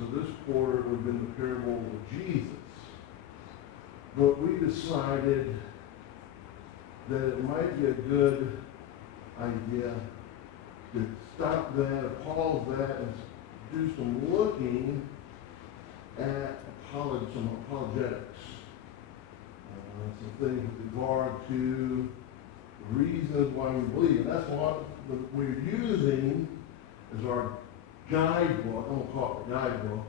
So this quarter would have been the parable of Jesus. But we decided that it might be a good idea to stop that, or pause that, and do some looking at some apologetics. Some things with regard to reasons why we believe. And that's what we're using as our guidebook. I'm going to call it a guidebook.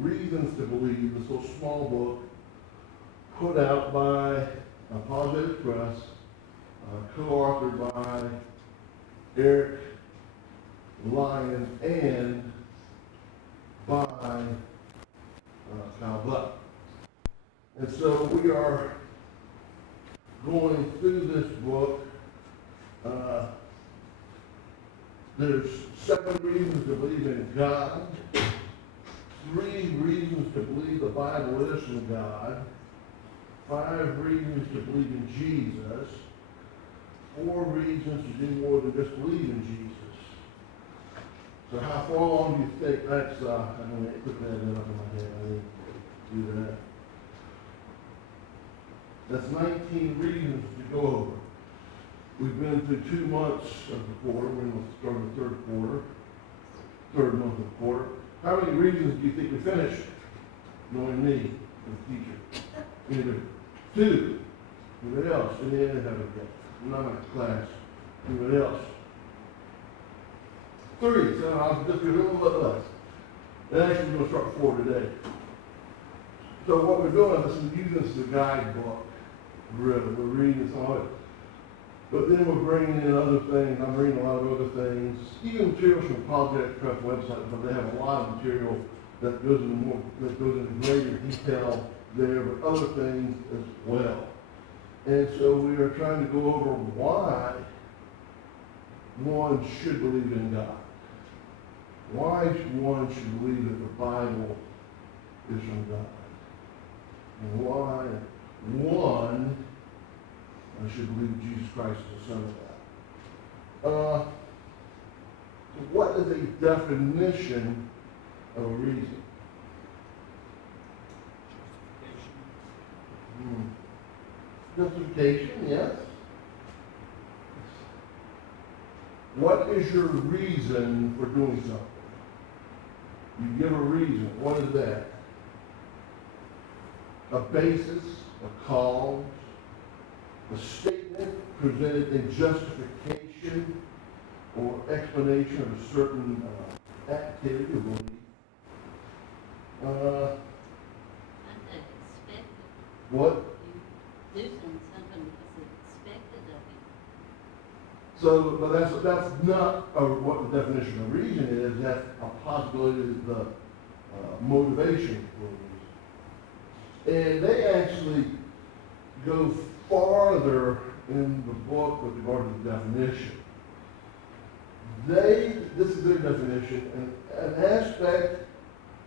Reasons to Believe, this little small book put out by Apologetic Press, co-authored by Eric Lyon and by Kyle Buck. And so we are going through this book. There's 7 reasons to believe in God, 3 reasons to believe the Bible is from God, 5 reasons to believe in Jesus, 4 reasons to do more than just believe in Jesus. So how far long do you think that's, I'm going to put that in up in my head, I didn't do that. That's 19 reasons to go over. We've been through 2 months of the quarter. We're going to start the third month of the quarter. How many reasons do you think we finished? Knowing me, as a teacher. Either 2. Anybody else? Any other have it? Not in class. Anybody else? 3. So I'll just do a little bit less. And actually, we're going to start 4 today. So what we're doing is using this as a guidebook. Really, we're reading some of it. But then we're bringing in other things. I'm reading a lot of other things. Even materials from Apologetic Press website, but they have a lot of material that goes into greater detail there, but other things as well. And so we are trying to go over why one should believe in God. Why one should believe that the Bible is from God. And why one should believe Jesus Christ is the Son of God. What is a definition of a reason? Justification, yes. What is your reason for doing something? You give a reason. What is that? A basis, a cause, a statement presented in justification or explanation of a certain activity or belief. Something expected. What? You do something because it's expected of you. So, but that's not what the definition of reason is. That's a possibility of the motivation for a reason. And they actually go farther in the book with regard to the definition. This is their definition, an aspect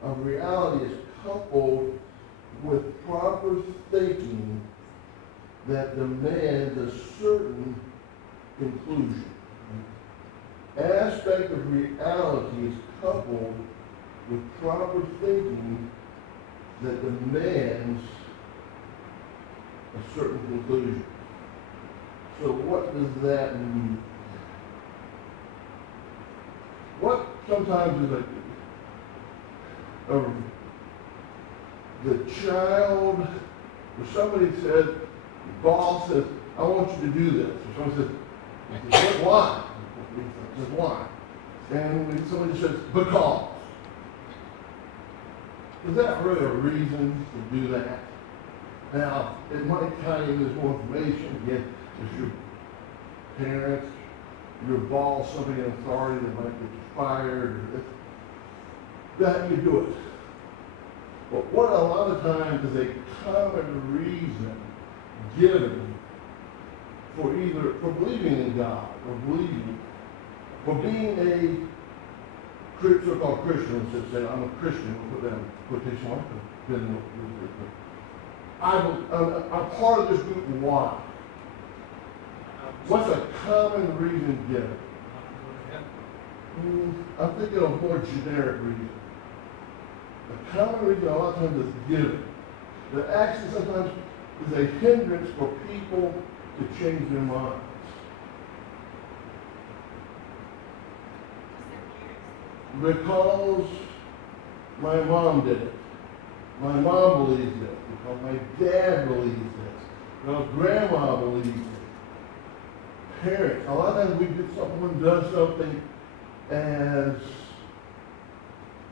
of reality is coupled with proper thinking that demands a certain conclusion. Aspect of reality is coupled with proper thinking that demands a certain conclusion. So what does that mean? What sometimes is like the child, or somebody said, the boss says, I want you to do this. Or somebody says, why? Says, why? And when somebody says, because. Is that really a reason to do that? Now, it might kind of give us more information. Again, if your parents, your boss, somebody in authority that might get you fired, that you do it. But what a lot of times is a common reason given for believing in God, or for being a so-called Christian. Let's say I'm a Christian. We'll put that in quotation marks. I'm part of this group. Why? What's a common reason given? I'm thinking of more generic reason. The common reason a lot of times is given. That actually sometimes is a hindrance for people to change their minds. Because my mom did it. My mom believes it. Because my dad believes this. Because grandma believes it. Parents. A lot of times we do someone does something and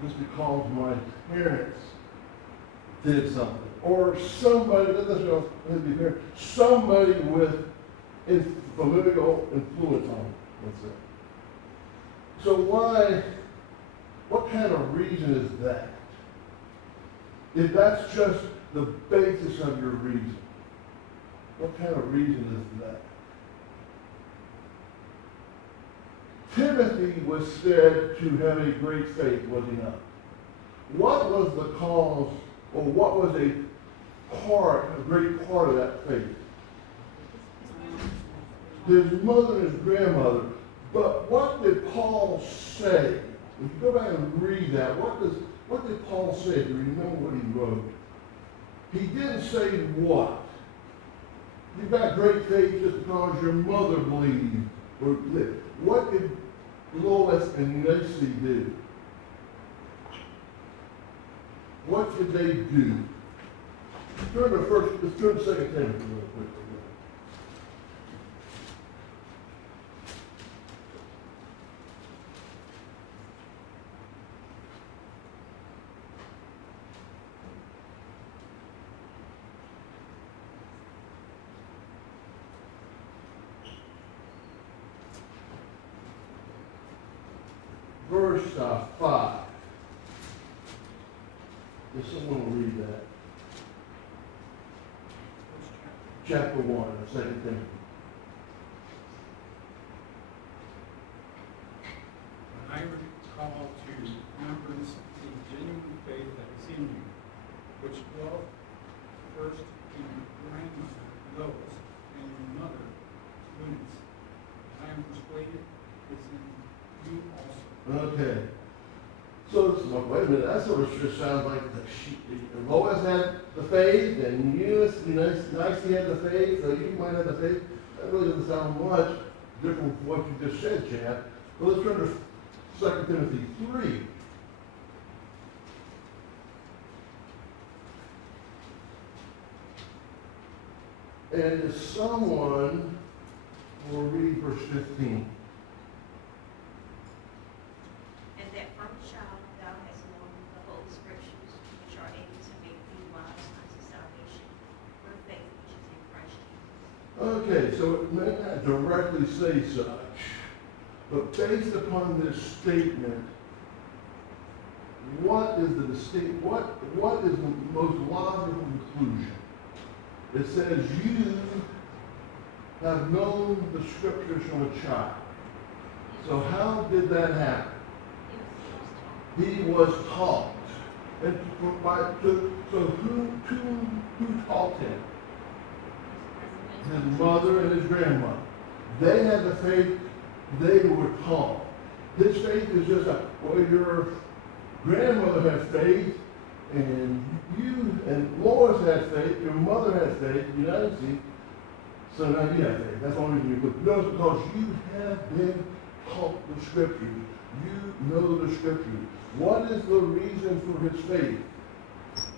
just because my parents did something. Or somebody, that doesn't have to be parent, somebody with political influence on it, let's say. So what kind of reason is that? If that's just the basis of your reason, what kind of reason is that? Timothy was said to have a great faith, was he not? What was the cause, or what was a great part of that faith? His mother and his grandmother. But what did Paul say? If you go back and read that, what did Paul say? Do you remember what he wrote? He didn't say what. You've got great faith just because your mother believed or lived. What did Lois and Eunice do? What did they do? Let's turn to 2 Timothy real quickly. Verse 5. If someone will read that. Chapter 1 of 2 Timothy. I would call to remembrance the genuine faith that is in you, which dwelt first in your grandmother Lois and your mother Eunice. I am persuaded it's in you also. Okay. So, wait a minute, that sort of just sounds like Lois had the faith, and Eunice had the faith, so you might have the faith. That really doesn't sound much different from what you just said, Chad. But let's turn to 2 Timothy 3. And if someone will read verse 15. Okay, so it may not directly say such, but based upon this statement, what is the most logical conclusion? It says you have known the scriptures from a child. So how did that happen? He was taught. And so who taught him? His mother and his grandmother. They had the faith, they were taught. His faith is just like, well, your grandmother had faith, and you and Lois had faith, your mother had faith, you know, see? So now you have faith. That's the only reason you put. No, it's because you have been taught the scriptures. You know the scriptures. What is the reason for his faith?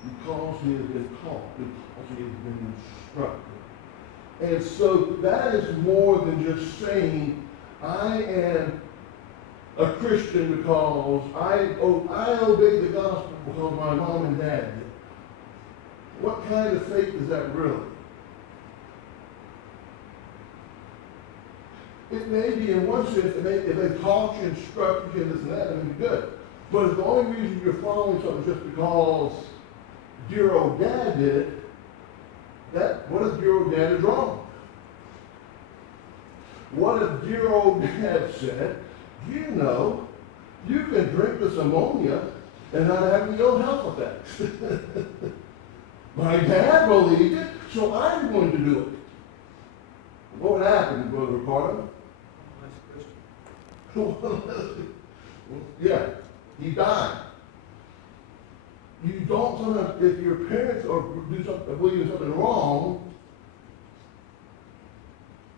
Because he has been taught, because he has been instructed. And so that is more than just saying, I am a Christian because I obey the gospel because my mom and dad did. What kind of faith is that really? It may be in one sense, if they taught you, instructed you, this and that, it may be good. But if the only reason you're following something just because dear old dad did it, what if dear old dad is wrong? What if dear old dad said, you know, you can drink this ammonia and not have any ill health effects. My dad believed it, so I'm going to do it. What would happen, Brother Ricardo? That's Christian. Yeah, he died. You don't sometimes, if your parents are do something, believe in something wrong,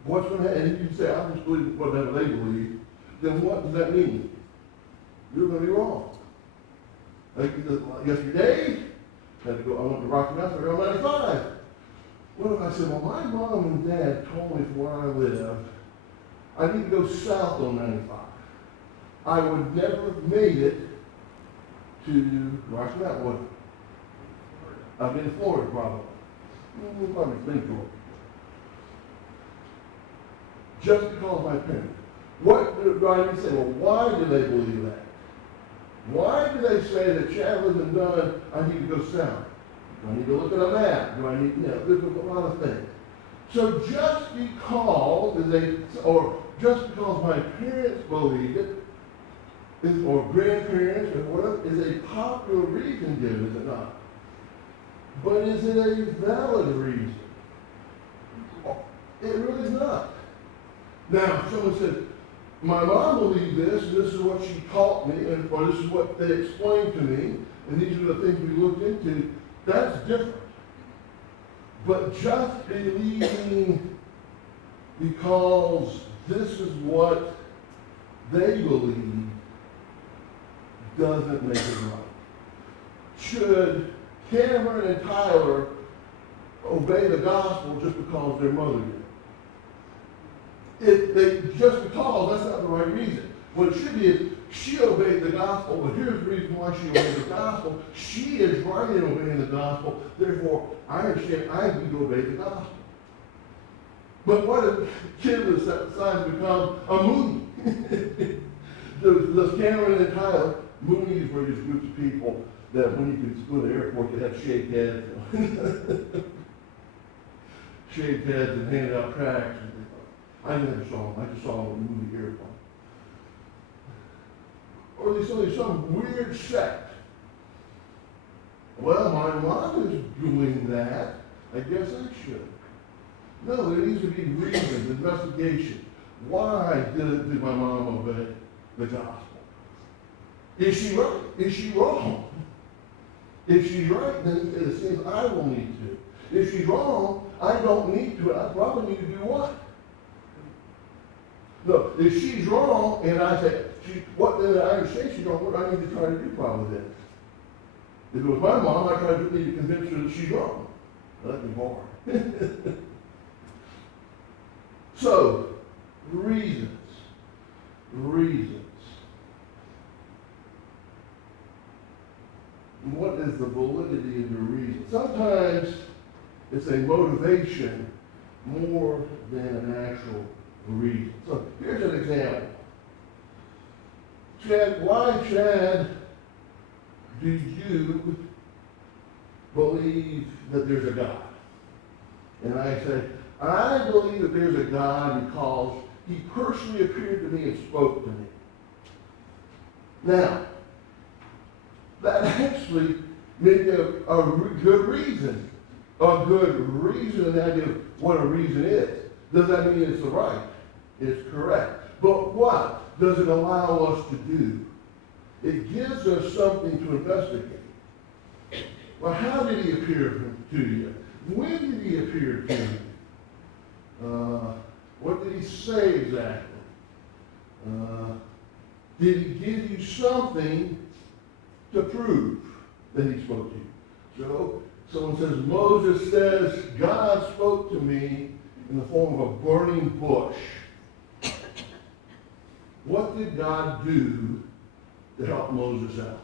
what's going to happen? And you say, I just believe whatever they believe, then what does that mean? You're going to be wrong. Like yesterday, I went to Rocky Mountain, I got 95. What if I said, well, my mom and dad told me from where I live, I need to go south on 95. I would never have made it to Rocky Mountain. Would I? I've been in Florida probably. Probably think Florida. Just because my parents. What do I need to say? Well, why do they believe that? Why do they say that Chatelaine and Dunn, I need to go south? Do I need to look at a map? Do I need, there's a lot of things. So just because just because my parents believe it, or grandparents, or whatever, is a popular reason given, is it not? But is it a valid reason? It really is not. Now, if someone said, my mom believed this, and this is what she taught me, or this is what they explained to me, and these are the things we looked into, that's different. But just believing because this is what they believe doesn't make it right. Should Cameron and Tyler obey the gospel just because their mother did? Just because, that's not the right reason. What it should be is, she obeyed the gospel, but here's the reason why she obeyed the gospel. She is right in obeying the gospel, therefore, I understand I need to obey the gospel. But what if Kim decides to become a Mooney? Does Cameron and Tyler, Moonies were these groups of people that when you could go to the airport, they had shaved heads. Shaved heads and handed out tracts. I never saw them. I just saw them in the movie Airplane. Or there's some weird sect. Well, my mom is doing that. I guess I should. No, there needs to be reason, investigation. Why did my mom obey the gospel? Is she right? Is she wrong? If she's right, then it seems I will need to. If she's wrong, I don't need to. I probably need to do what? No, if she's wrong, and I say, then I understand she's wrong, what do I need to try to do probably then? If it was my mom, I need to convince her that she's wrong. That'd be hard. So, reasons. What is the validity of your reason? Sometimes it's a motivation more than an actual reason. So here's an example. Chad, why, Chad, do you believe that there's a God? And I say, I believe that there's a God because he personally appeared to me and spoke to me. Now, that actually may be a good reason. A good reason, and the idea of what a reason is. Does that mean it's the right? It's correct. But what does it allow us to do? It gives us something to investigate. Well, how did he appear to you? When did he appear to you? What did he say exactly? Did he give you something to prove that he spoke to you? So, someone says, Moses says, God spoke to me in the form of a burning bush. What did God do to help Moses out?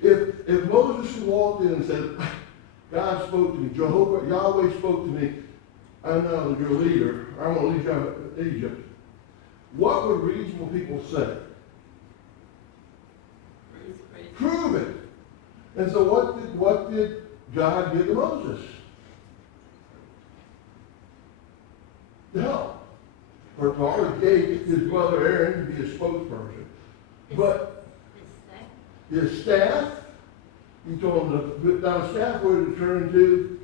If Moses walked in and said, God spoke to me, Yahweh spoke to me, I'm now your leader, I want to lead you out of Egypt, what would reasonable people say? Prove it. And so what did God give to Moses? To help. First of all, he gave his brother Aaron to be a spokesperson. But his staff, he told him to put down a staff, where to turn into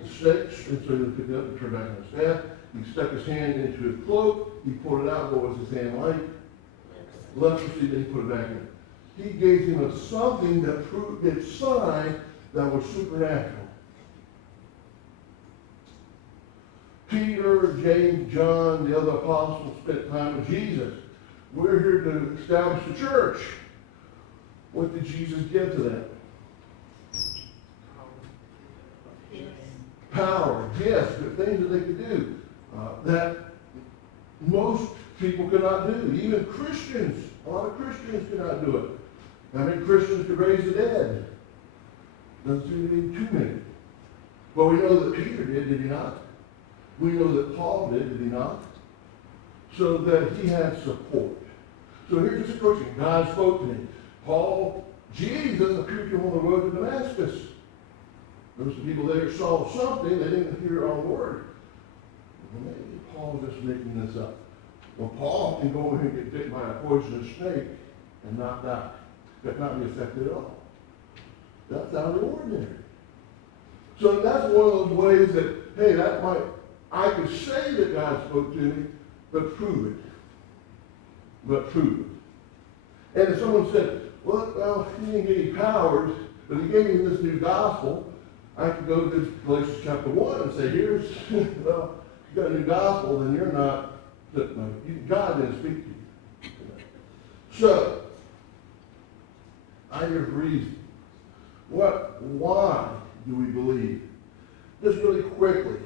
the sticks, and so he picked it up and turned back on the staff. He stuck his hand into his cloak, he pulled it out, what was his hand like? leprosy, then he put it back in. He gave him a something that proved its sign that was supernatural. Peter, James, John, the other apostles spent time with Jesus. We're here to establish the church. What did Jesus give to them? Yes. Power, gifts, the things that they could do that most people could not do. Even Christians, a lot of Christians could not do it. How many Christians could raise the dead? Doesn't seem to be too many. But we know that Peter did he not? We know that Paul did he not? So that he had support. So here's the situation. God spoke to him. Jesus appeared to him on the road to Damascus. There was some people there saw something, they didn't hear our word. Well, maybe Paul was just making this up. Well, Paul can go in and get bitten by a poisonous snake and not die, but not be affected at all. That's out of the ordinary. So that's one of those ways that, hey, I could say that God spoke to me, but prove it. But prove it. And if someone said, well, he didn't give me powers, but he gave me this new gospel, I could go to Galatians chapter 1 and say, here's, well, you got a new gospel, then you're not, God didn't speak to you. So, I just reason. Why do we believe? Just really quickly,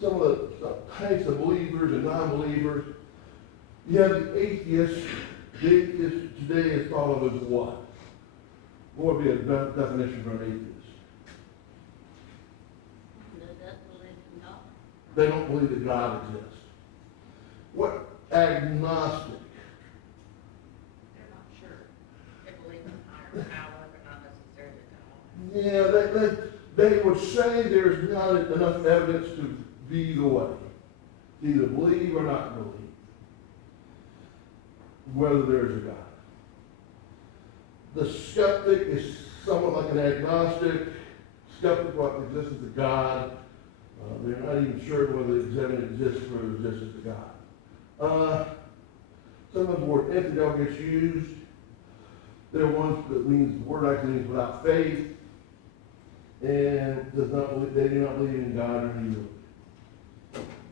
some of the types of believers and non-believers. You have the atheists. The atheist today is thought of as what? What would be a definition for an atheist? That doesn't believe in God. They don't believe that God exists. What agnostic? They're not sure. They believe in higher power, but not necessarily God. Yeah, they would say there's not enough evidence to be the way. To either believe or not believe. Whether there is a God. The skeptic is somewhat like an agnostic, skeptical about the existence of God. They're not even sure whether the evidence exists for the existence of God. Sometimes the word infidel gets used. There are ones that means, the word actually means without faith, and they do not believe in God or evil.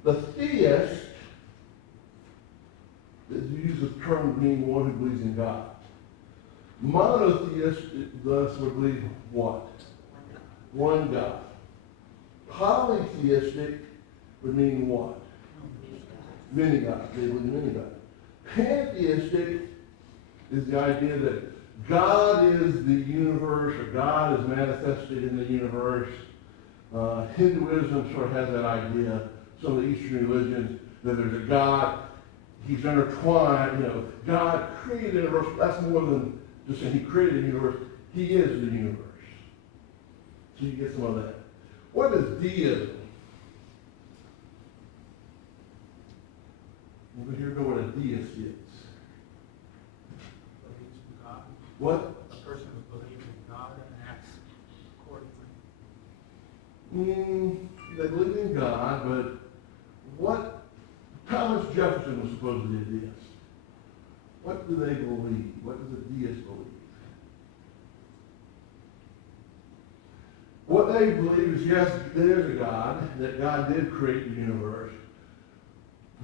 The theist is used the term meaning one who believes in God. Monotheist thus would believe what? One God. Polytheistic would mean what? Many gods. They believe in many gods. Pantheistic is the idea that God is the universe, or God is manifested in the universe. Hinduism sort of has that idea. Some of the Eastern religions, that there's a God, he's intertwined, God created the universe. That's more than just saying he created the universe. He is the universe. So you get some of that. What is deism? Anybody here know what a deist is? Believes in God. What? A person who believes in God and acts accordingly. They believe in God, but what Thomas Jefferson was supposed to be a deist. What do they believe? What does a deist believe? What they believe is, yes, there's a God, that God did create the universe.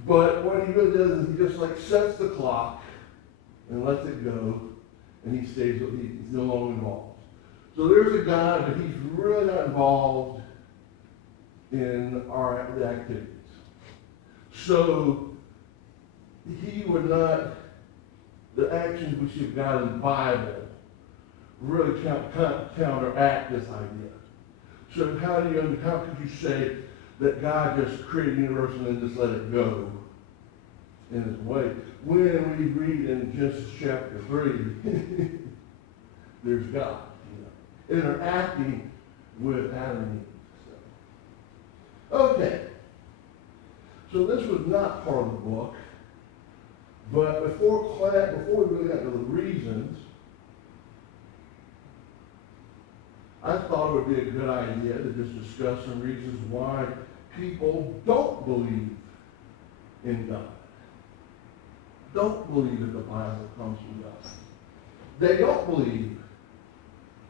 But what he really does is he just like sets the clock and lets it go, and he's no longer involved. So there's a God, but he's really not involved in the activities. So he would not, the actions we see of God in the Bible really counteract this idea. So how could you say that God just created the universe and then just let it go in his way? When we read in Genesis chapter 3, there's God, interacting with Adam and Eve. Okay. So this was not part of the book, but before we really got to the reasons, I thought it would be a good idea to just discuss some reasons why people don't believe in God. don't believe that the Bible comes from God. They don't believe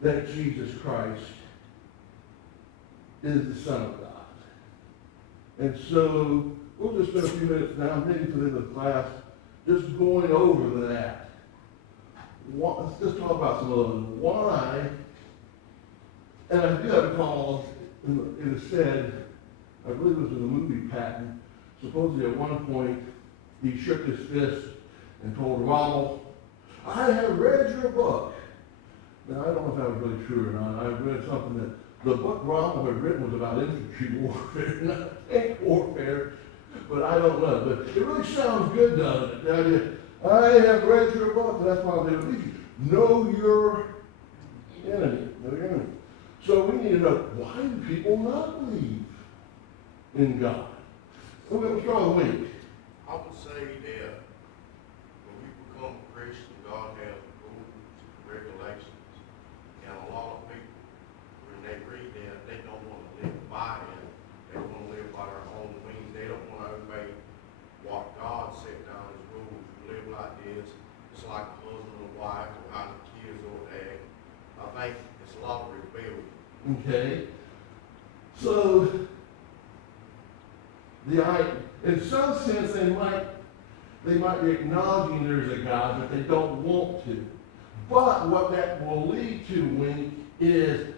that Jesus Christ is the Son of God. And so we'll just spend a few minutes now, maybe to the end of the class, just going over that. Let's just talk about some of those. Why? And I do have recall, it is said, I believe it was in the movie Patton, supposedly at one point he shook his fist and told Rommel, I have read your book. Now, I don't know if that was really true or not. I read something that the book Rommel had written was about infantry warfare, not tank warfare, but I don't know. But it really sounds good, doesn't it? The idea, I have read your book, and that's why they believe you. Know your enemy. Know your enemy. So we need to know, why do people not believe in God? So we'll start with Wink. I would say that when we become a Christian, God has rules, regulations, and a lot of people, when they read that, they don't want to live by it. They want to live by their own means. They don't want to obey what God set down as rules. You live like this. It's like a husband and wife, or how the kids ought to act. I think it's a lot of rebellion. Okay? So, in some sense, they might be acknowledging there's a God, but they don't want to. But what that will lead to, Wink, is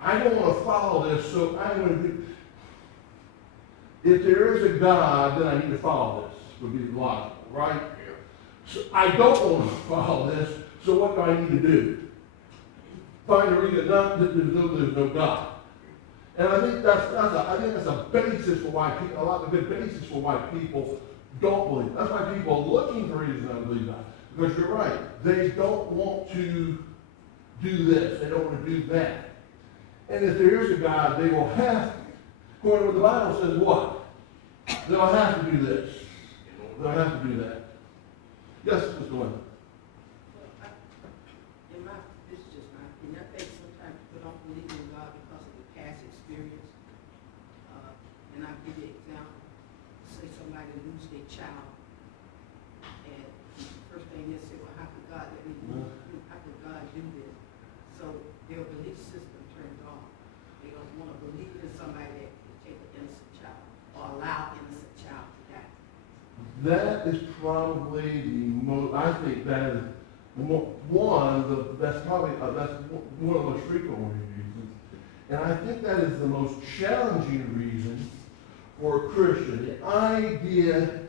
I don't want to follow this, so I'm going to do. If there is a God, then I need to follow this. Would be logical, right? Yeah. So I don't want to follow this, so what do I need to do? Find a reason not that there's no God. And I think that's a basis for why people, a lot of good basis for why people don't believe. That's why people are looking for reasons not to believe that. Because you're right, they don't want to do this, they don't want to do that. And if there is a God, they will have, according to what the Bible says, what? They'll have to do this. They'll have to do that. Yes, Mr. Linda. This is just my opinion. I think sometimes people don't believe in God because of the past experience. And I'll give you an example. Say somebody lose their child. And the first thing they say, well, how could God let me lose? How could God do this? So their belief system turns off. They don't want to believe in somebody that can take an innocent child or allow an innocent child to die. That is probably the most, I think that is that's probably one of the most frequent reasons. And I think that is the most challenging reason for a Christian. The idea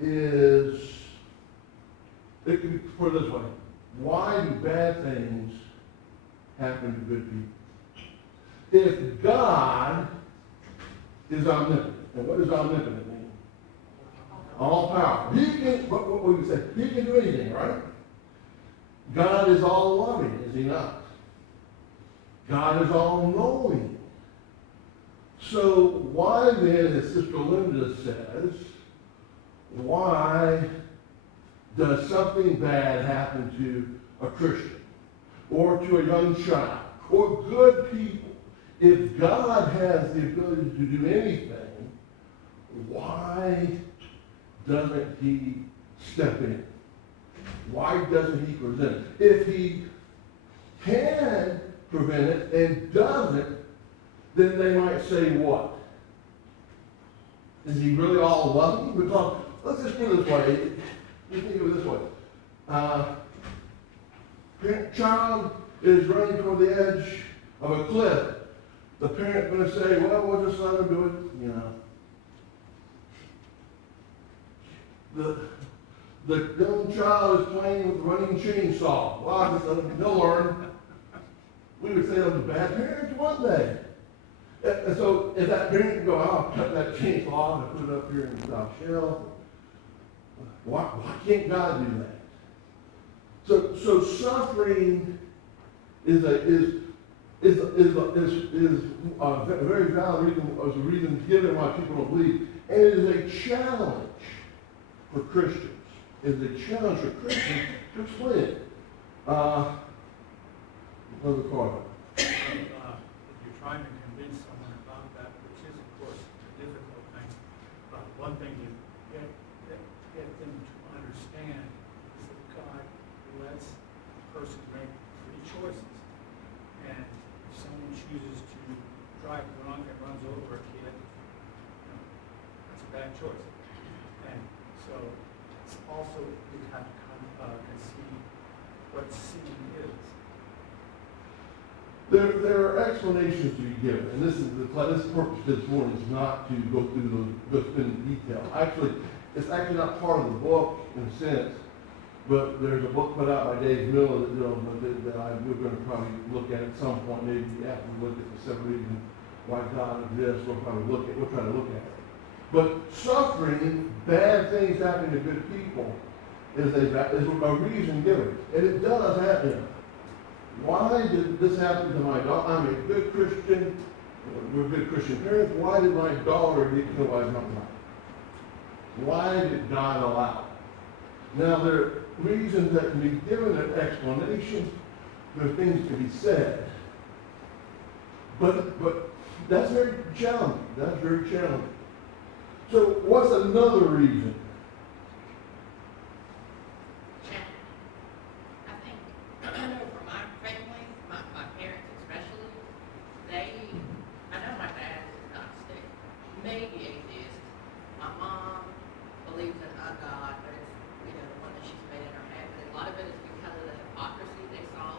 is, it can be put this way, why do bad things happen to good people? If God is omnipotent, and what does omnipotent mean? All powerful. He can, what would you say? He can do anything, right? God is all loving, is he not? God is all knowing. So why then, as Sister Linda says, why does something bad happen to a Christian or to a young child or good people? If God has the ability to do anything, why doesn't he step in? Why doesn't he prevent it? If he can prevent it and doesn't, then they might say what? Is he really all loving? Because, let's just put it this way. You think of it this way. Child is running toward the edge of a cliff. The parent's going to say, well, we'll just let him do it, you know. The young child is playing with the running chainsaw. Well, I just let him, he'll learn. We would say that was bad parents one day. And so if that parent can go out, cut that chainsaw off and put it up here in the top shelf, why can't God do that? So suffering is a very valid reason, as a reason given why people don't believe. And it is a challenge for Christians. It is a challenge for Christians to explain it. Brother Carter. If you're trying to convince someone about that, which is, of course, a difficult thing, but one thing is get them to understand person make free choices. And if someone chooses to drive drunk and runs over a kid, that's a bad choice. And so it's also, we have to concede what sin is. There are explanations to be given, and this purpose this morning is not to go through those in detail. Actually, it's actually not part of the book in a sense, but there's a book put out by Dave Miller that we're going to probably look at some point, maybe after we look at the 7 reasons why God exists. We'll try to look at it. But suffering, bad things happening to good people, is a reason given, and it does happen. Why did this happen to my daughter? I'm a good Christian. We're good Christian parents. Why did my daughter get killed by his mom? Why did God allow it? Now, there are reasons that can be given an explanation. There are things to be said. But that's very challenging. That's very challenging. So what's another reason? I think, for my family, my parents especially, I know my dad is agnostic, maybe atheist. My mom believes in a God, but it's, the one that she's made in her head. But a lot of it is because of the hypocrisy they saw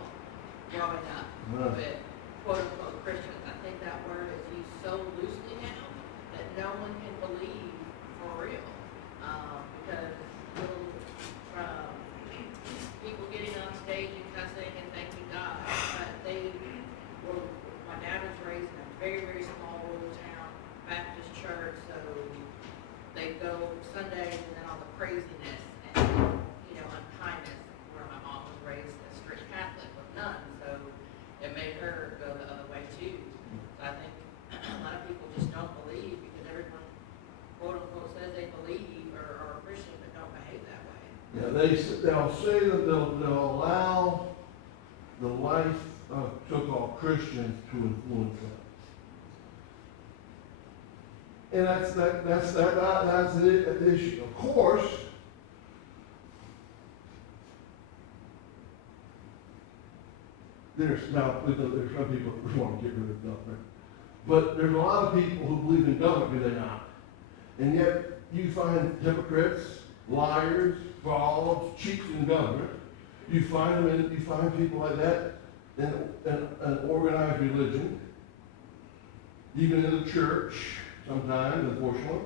growing up with quote-unquote Christians. I think that word is used so loosely now that no one can believe for real. Because from people getting on stage and cussing and thanking God, my dad was raised in a very, very small rural town, Baptist church, so they go Sundays and then all the craziness and, unkindness, where my mom was raised a strict Catholic with nuns, so it made her go the other way too. So I think a lot of people just don't believe because everyone, quote unquote, says they believe or are Christian but don't behave that way. Yeah, they'll say that they'll allow the life of so-called Christians to influence them. And that's the issue. Of course, there's some people who want to get rid of government. But there's a lot of people who believe in government, do they not? And yet you find hypocrites, liars, frauds, cheats in government. You find people like that in an organized religion, even in the church sometimes, unfortunately.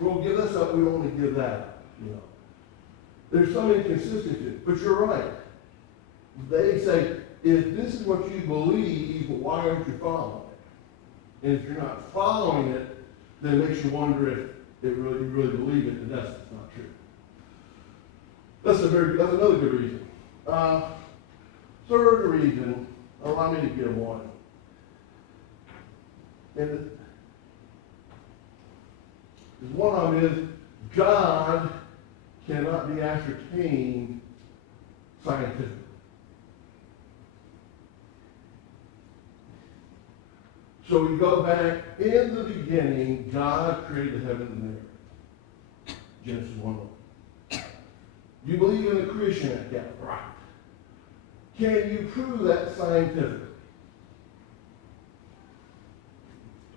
We'll give this up, we only give that up, There's some inconsistency, but you're right. They say, if this is what you believe, why aren't you following it? And if you're not following it, then it makes you wonder if you really believe it, and that's not true. That's another good reason. Third reason, allow me to give one. And one of them is God cannot be ascertained scientifically. So we go back, in the beginning, God created the heavens and the earth. Genesis 1:1. You believe in the creation account, right? Can you prove that scientifically?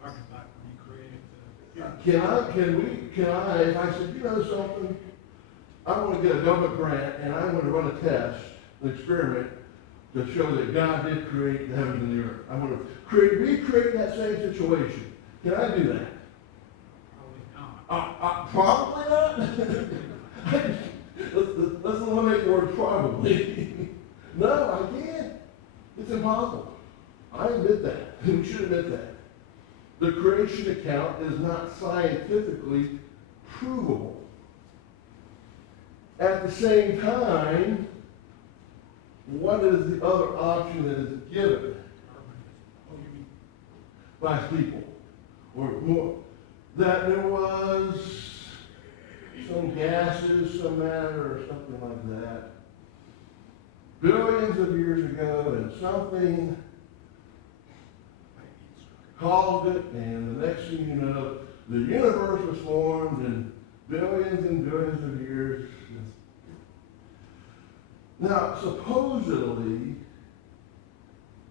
Talking about when he created the If I said, something, I want to get a government grant and I want to run a test, an experiment, to show that God did create the heavens and the earth. I want to recreate that same situation. Can I do that? Probably not. Probably not? Let's eliminate the word probably. No, I can't. It's impossible. I admit that. We should admit that. The creation account is not scientifically provable. At the same time, what is the other option that is given by people? Or more, that there was some gases, some matter, or something like that, billions of years ago, and something caused it, and the next thing you know, the universe was formed, and billions of years. Now, supposedly,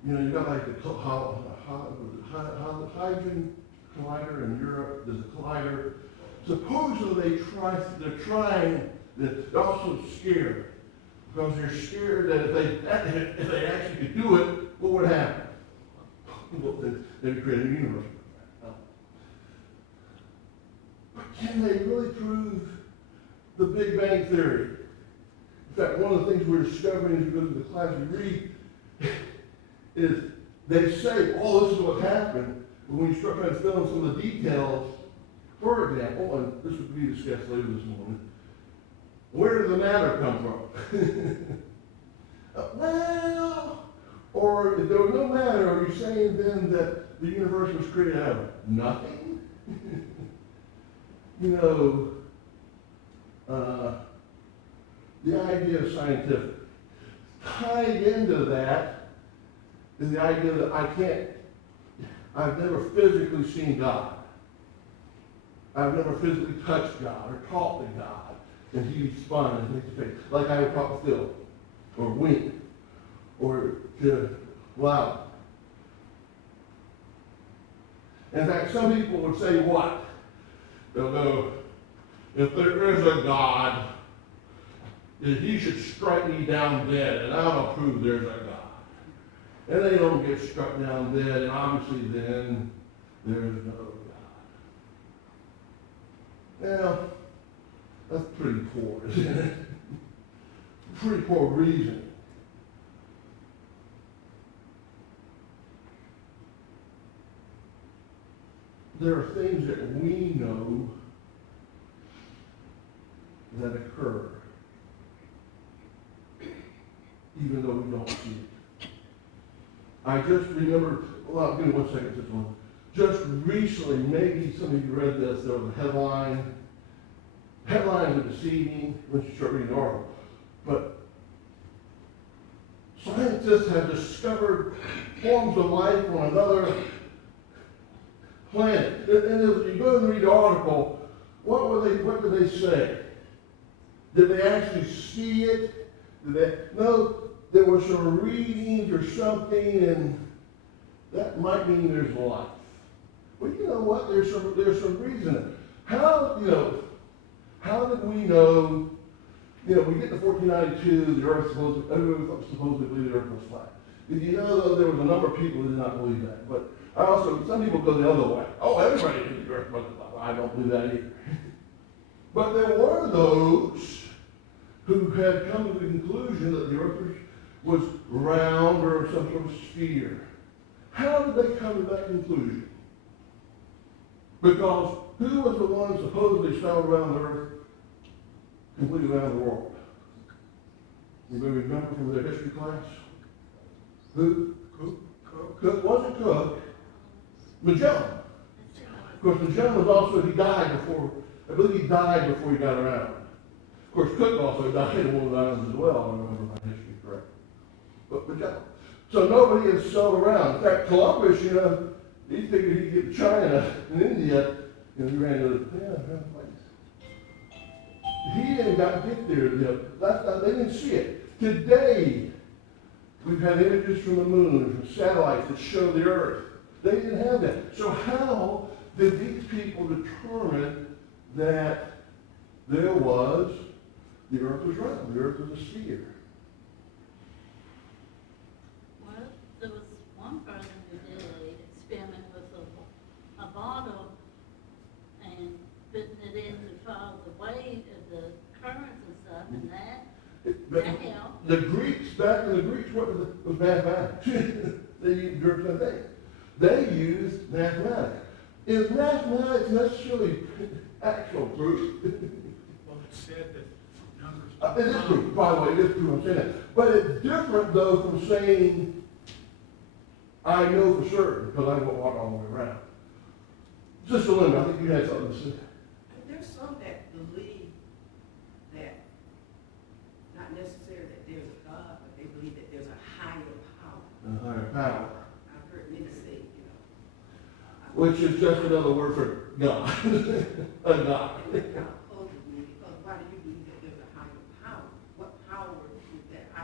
you got like the Hydrogen Collider in Europe, there's a collider. Supposedly they're trying, they're also scared. Because they're scared that if they actually could do it, what would happen? Well, they'd create a universe. But can they really prove the Big Bang Theory? In fact, one of the things we're discovering as we go through the class we read is they say, oh, this is what happened, but when you start trying to fill in some of the details, for example, and this will be discussed later this morning, where did the matter come from? Well, or if there was no matter, are you saying then that the universe was created out of nothing? The idea of scientific. Tied into that is the idea that I've never physically seen God. I've never physically touched God or talked to God, and He responded and face to face, like I would talk to Phil, or wink, or to wow. In fact, some people would say what? They'll go, if there is a God, then He should strike me down dead, and I'll prove there's a God. And they don't get struck down dead, and obviously then there's no God. Now, that's pretty poor, isn't it? Pretty poor reasoning. There are things that we know that occur, even though we don't see it. I just remember, well, give me 1 second, just one. Just recently, maybe some of you read this, there was a headline. Headlines are deceiving when you start reading the article. But scientists have discovered forms of life on another planet. And as you go and read the article, what did they say? Did they actually see it? No, there were some readings or something, and that might mean there's life. Well, you know what? There's some reason. How did we know? We get to 1492, the Earth supposedly believed the Earth was flat. Did you know, though, there was a number of people who did not believe that? But some people go the other way. Oh, everybody knew the Earth wasn't flat. I don't believe that either. But there were those who had come to the conclusion that the Earth was round or some sort of sphere. How did they come to that conclusion? Because who was the one supposedly sailed around the Earth, completely around the world? Anybody remember from their history class? Who? Cook wasn't Cook. Magellan. Of course, Magellan was also, he died before he got around. Of course, Cook also died in one of the islands as well, I remember my history correct. But Magellan. So nobody had sailed around. In fact, Columbus, he figured he'd get to China and India, he ran to the place. He didn't get there. They didn't see it. Today, we've had images from the moon, from satellites that show the Earth. They didn't have that. So how did these people determine that the Earth was round, the Earth was a sphere? Well, there was one person who did an experiment with a bottle and putting it in to follow the weight of the currents and stuff, and that helped. The Greeks, back in the Greeks, what was mathematics? They used that thing. They used mathematics. Is mathematics necessarily actual proof? Well, it said that numbers. It is proof, by the way, it is proof, I'm saying that. But it's different, though, from saying, I know for certain, because I won't walk all the way around. Just a limit, I think you had something to say. There's some that believe that, not necessarily that there's a God, but they believe that there's a higher power. A higher power. I've heard many say, Which is just another word for God. A God. it kind of puzzles me, because why do you believe that there's a higher power? What power would that higher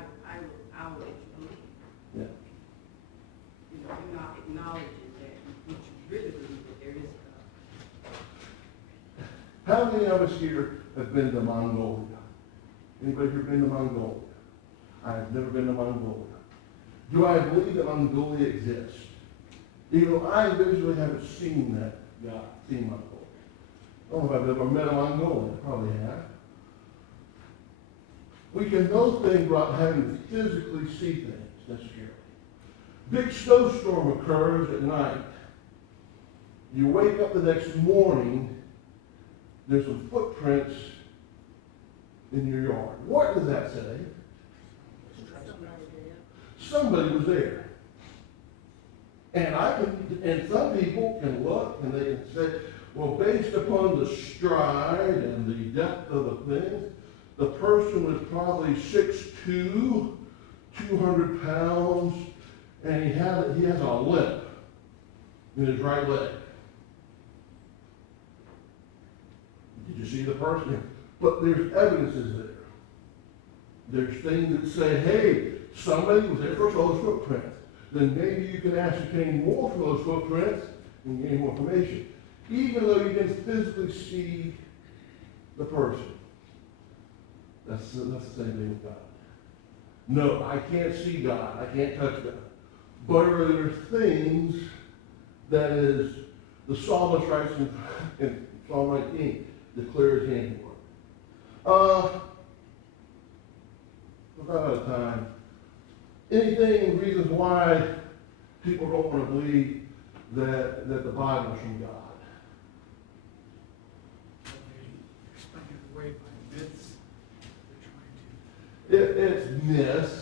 how many of us here have been to Mongolia? Anybody here been to Mongolia? I've never been to Mongolia. Do I believe that Mongolia exists? Even though I visually haven't seen that guy, seen Mongolia. I don't know if I've ever met a Mongolian, I probably have. We can know things without having to physically see things necessarily. Big snowstorm occurs at night. You wake up the next morning, there's some footprints in your yard. What does that say? Somebody there. Somebody was there. And some people can look and they can say, well, based upon the stride and the depth of the thing, the person was probably 6'2", 200 pounds, and he has a limp in his right leg. Did you see the person? But there's evidences there. There's things that say, hey, somebody was there for those footprints. Then maybe you can ascertain more from those footprints and gain more information. Even though you can physically see the person. That's the same thing with God. No, I can't see God. I can't touch God. But are there things that is the psalmist writes in Psalm 19, declare his handiwork. We're out of time. Anything, reasons why people don't want to believe that the Bible is from God? They explain it away by myths. They're trying to. It's myths.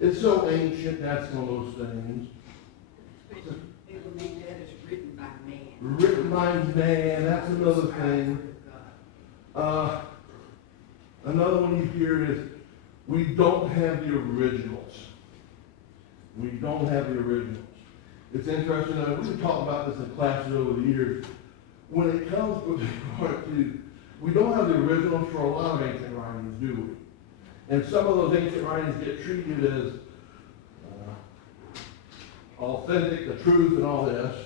It's so ancient, that's one of those things. They believe that it's written by man. Written by man, that's another thing. Another one you hear is, we don't have the originals. We don't have the originals. It's interesting, we've talked about this in classes over the years. When it comes to part two, we don't have the originals for a lot of ancient writings, do we? And some of those ancient writings get treated as authentic, the truth and all this.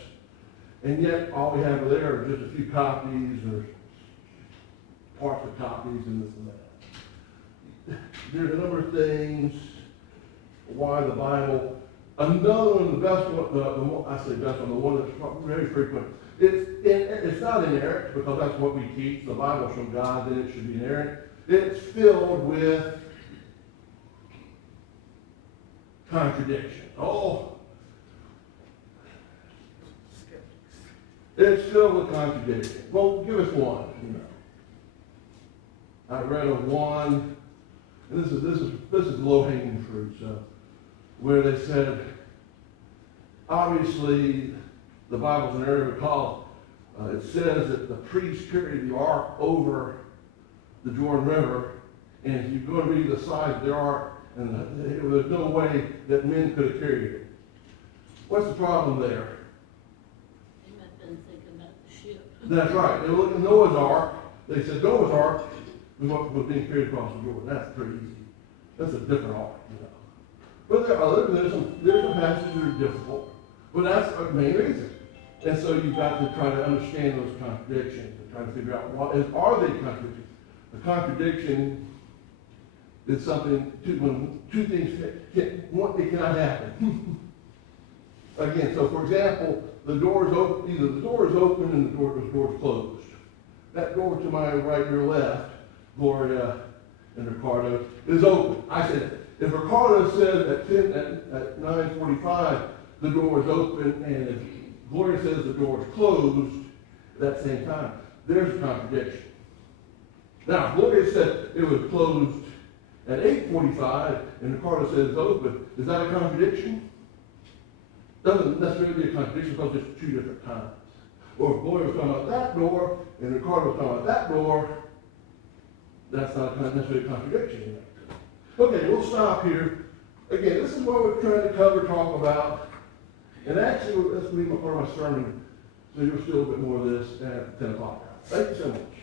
And yet, all we have there are just a few copies or parts of copies and this and that. There's a number of things why the Bible, another one, the best one, the one, I say best one, the one that's very frequent. It's not inerrant because that's what we teach. The Bible's from God, then it should be inerrant. It's filled with contradiction. Oh, it's filled with contradiction. Well, give us one. I read of one, and this is low-hanging fruit. So, where they said, obviously, the Bible's an error because it says that the priests carried the ark over the Jordan River, and if you go and read the size of the ark, and there's no way that men could have carried it. What's the problem there? They might have been thinking about the ship. That's right. They were looking at Noah's ark. They said Noah's ark was being carried across the Jordan. That's pretty easy. That's a different ark, you know. But there's some passages that are difficult. But that's the main reason. And so you've got to try to understand those contradictions and try to figure out are they contradictions? The contradiction is something, when two things it cannot happen. Again, so for example, the door is open, either the door is open and the door is closed. That door to my right or left, Gloria and Ricardo, is open. I said, if Ricardo says at 9:45 the door is open, and if Gloria says the door is closed at that same time, there's a contradiction. Now, if Gloria said it was closed at 8:45 and Ricardo says it's open, is that a contradiction? Doesn't necessarily be a contradiction because it's two different times. Or if Gloria was talking about that door and Ricardo was talking about that door, that's not necessarily a contradiction. Okay, we'll stop here. Again, this is what we're trying to talk about. And actually, that's going to be part of my sermon, so you'll see a little bit more of this at 10 o'clock. Thank you so much.